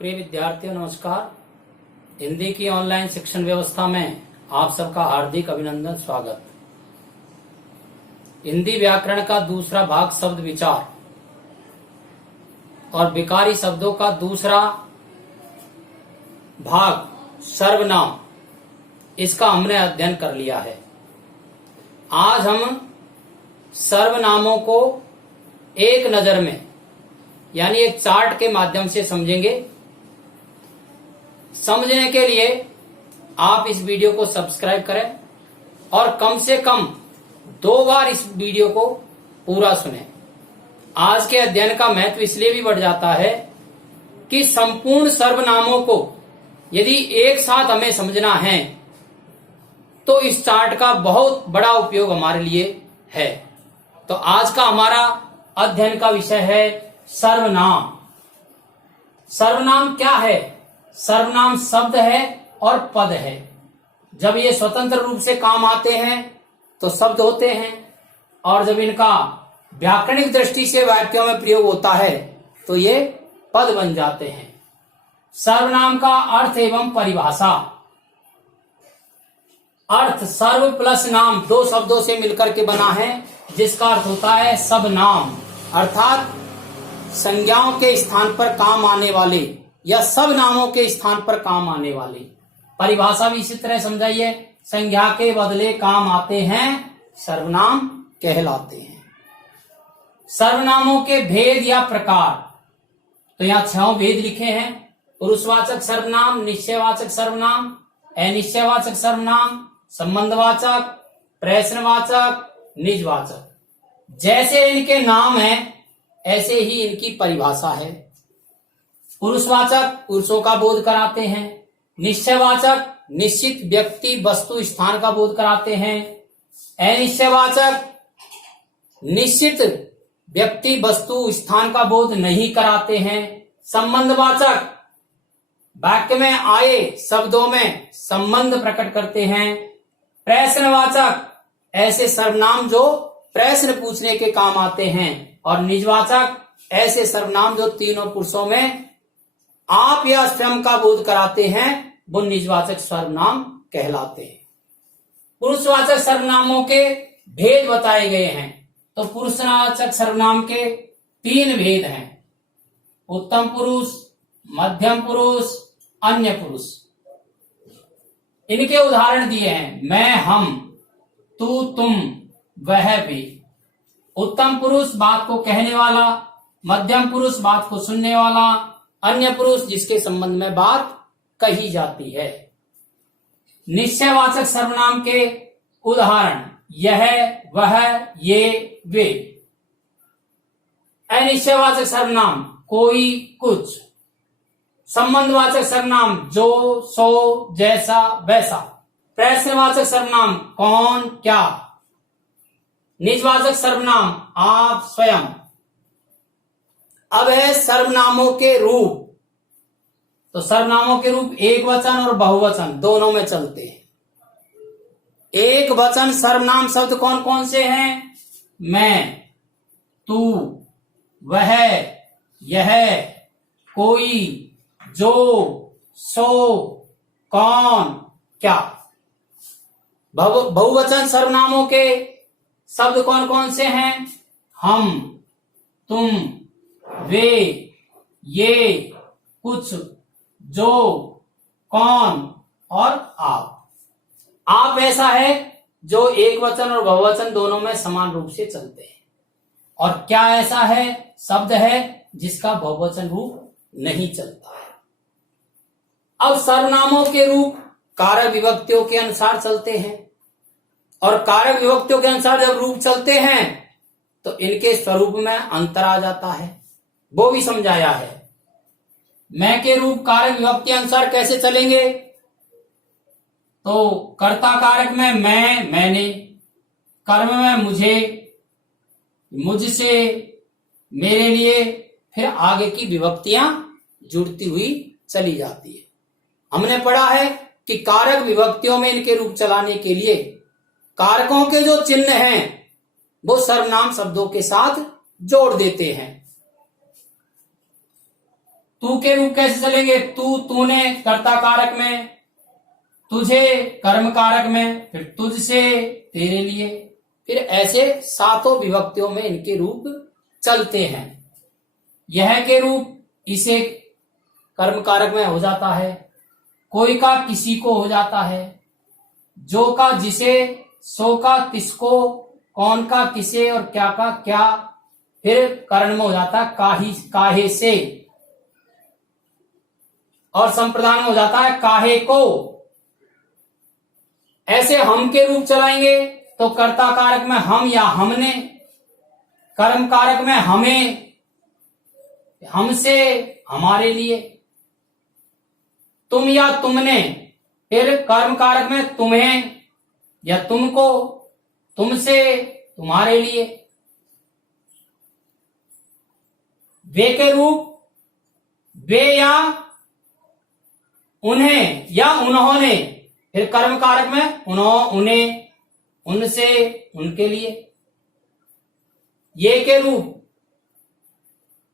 प्रिय विद्यार्थियों नमस्कार। हिंदी की ऑनलाइन शिक्षण व्यवस्था में आप सबका हार्दिक अभिनंदन स्वागत। हिंदी व्याकरण का दूसरा भाग शब्द विचार और विकारी शब्दों का दूसरा भाग सर्वनाम, इसका हमने अध्ययन कर लिया है। आज हम सर्वनामों को एक नजर में यानी एक चार्ट के माध्यम से समझेंगे। समझने के लिए आप इस वीडियो को सब्सक्राइब करें और कम से कम 2 बार इस वीडियो को पूरा सुनें। आज के अध्ययन का महत्व इसलिए भी बढ़ जाता है कि संपूर्ण सर्वनामों को यदि एक साथ हमें समझना है तो इस चार्ट का बहुत बड़ा उपयोग हमारे लिए है। तो आज का हमारा अध्ययन का विषय है सर्वनाम। सर्वनाम क्या है? सर्वनाम शब्द है और पद है। जब ये स्वतंत्र रूप से काम आते हैं तो शब्द होते हैं, और जब इनका व्याकरणिक दृष्टि से वाक्यों में प्रयोग होता है तो ये पद बन जाते हैं। सर्वनाम का अर्थ एवं परिभाषा। अर्थ सर्व प्लस नाम 2 शब्दों से मिलकर के बना है, जिसका अर्थ होता है सब नाम, अर्थात संज्ञाओं के स्थान पर काम आने वाले या सब नामों के स्थान पर काम आने वाले। परिभाषा भी इसी तरह समझाइए। संज्ञा के बदले काम आते हैं, सर्वनाम कहलाते हैं। सर्वनामों के भेद या प्रकार, तो यहाँ 6 भेद लिखे हैं। पुरुषवाचक सर्वनाम, निश्चयवाचक सर्वनाम, अनिश्चयवाचक सर्वनाम, संबंधवाचक, प्रश्नवाचक, निजवाचक। जैसे इनके नाम हैं ऐसे ही इनकी परिभाषा है। पुरुषवाचक पुरुषों का बोध कराते हैं, निश्चयवाचक निश्चित व्यक्ति वस्तु स्थान का बोध कराते हैं, अनिश्चयवाचक निश्चित व्यक्ति वस्तु स्थान का बोध नहीं कराते हैं, संबंधवाचक वाक्य में आए शब्दों में संबंध प्रकट करते हैं, प्रश्नवाचक ऐसे सर्वनाम जो प्रश्न पूछने के काम आते हैं, और निजवाचक ऐसे सर्वनाम जो तीनों पुरुषों में आप या स्वयं का बोध कराते हैं, वो निजवाचक सर्वनाम कहलाते हैं। पुरुषवाचक सर्वनामों के भेद बताए गए हैं। तो पुरुषवाचक सर्वनाम के 3 भेद हैं: उत्तम पुरुष, मध्यम पुरुष, अन्य पुरुष। इनके उदाहरण दिए हैं: मैं, हम, तू, तुम, वह भी। उत्तम पुरुष बात को कहने वाला, मध्यम पुरुष बात को सुनने वाला, अन्य पुरुष जिसके संबंध में बात कही जाती है। निश्चयवाचक सर्वनाम के उदाहरण: यह, वह, ये, वे। अनिश्चयवाचक सर्वनाम: कोई, कुछ। संबंधवाचक सर्वनाम: जो, सो, जैसा, वैसा। प्रश्नवाचक सर्वनाम: कौन, क्या। निजवाचक सर्वनाम: आप, स्वयं। अब है सर्वनामों के रूप। तो सर्वनामों के रूप एक वचन और बहुवचन दोनों में चलते हैं। एक वचन सर्वनाम शब्द कौन कौन से हैं? मैं, तू, वह, यह, कोई, जो, सो, कौन, क्या। बहुवचन सर्वनामों के शब्द कौन कौन से हैं? हम, तुम, वे, ये, कुछ, जो, कौन और आप। आप ऐसा है जो एक वचन और बहुवचन दोनों में समान रूप से चलते हैं। और क्या ऐसा है? शब्द है जिसका बहुवचन रूप नहीं चलता है। अब सर्वनामों के रूप कारक विभक्तियों के अनुसार चलते हैं, और कारक विभक्तियों के अनुसार जब रूप चलते हैं तो इनके स्वरूप में अंतर आ जाता है, वो भी समझाया है। मैं के रूप कारक विभक्ति अनुसार कैसे चलेंगे? तो कर्ता कारक में मैं, मैंने, कर्म में मुझे, मुझसे, मेरे लिए, फिर आगे की विभक्तियां जुड़ती हुई चली जाती है। हमने पढ़ा है कि कारक विभक्तियों में इनके रूप चलाने के लिए कारकों के जो चिन्ह हैं वो सर्वनाम शब्दों के साथ जोड़ देते हैं। तू के रूप कैसे चलेंगे? तू, तूने कर्ता कारक में, तुझे कर्म कारक में, फिर तुझसे, तेरे लिए, फिर ऐसे सातों विभक्तियों में इनके रूप चलते हैं। यह के रूप इसे कर्म कारक में हो जाता है, कोई का किसी को हो जाता है, जो का जिसे, सो का किसको, कौन का किसे और क्या का क्या, फिर करण में हो जाता है काही, काहे से, और संप्रदान में हो जाता है काहे को। ऐसे हम के रूप चलाएंगे तो कर्ता कारक में हम या हमने, कर्म कारक में हमें, हमसे, हमारे लिए, तुम या तुमने, फिर कर्म कारक में तुम्हें या तुमको, तुमसे, तुम्हारे लिए। वे के रूप वे या उन्हें या उन्होंने, फिर कर्म कारक में उन्हें, उनसे, उनके लिए। ये के रूप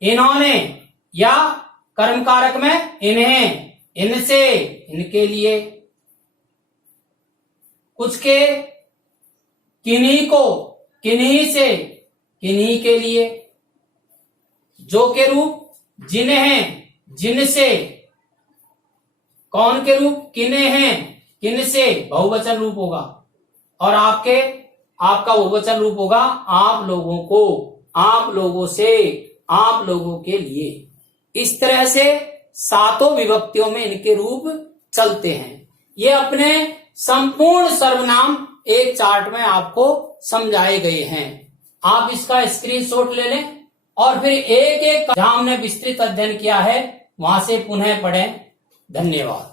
इन्होंने या कर्म कारक में इन्हें, इनसे, इनके लिए। कुछ के किन्हीं को, किन्हीं से, किन्हीं के लिए। जो के रूप जिन्हें, जिनसे। कौन के रूप किन्हें हैं, किनसे, बहुवचन रूप होगा। और आपके, आपका बहुवचन रूप होगा आप लोगों को, आप लोगों से, आप लोगों के लिए। इस तरह से सातों विभक्तियों में इनके रूप चलते हैं। ये अपने संपूर्ण सर्वनाम एक चार्ट में आपको समझाए गए हैं। आप इसका स्क्रीनशॉट ले लें और फिर एक एक जहां हमने विस्तृत अध्ययन किया है वहां से पुनः पढ़ें। धन्यवाद।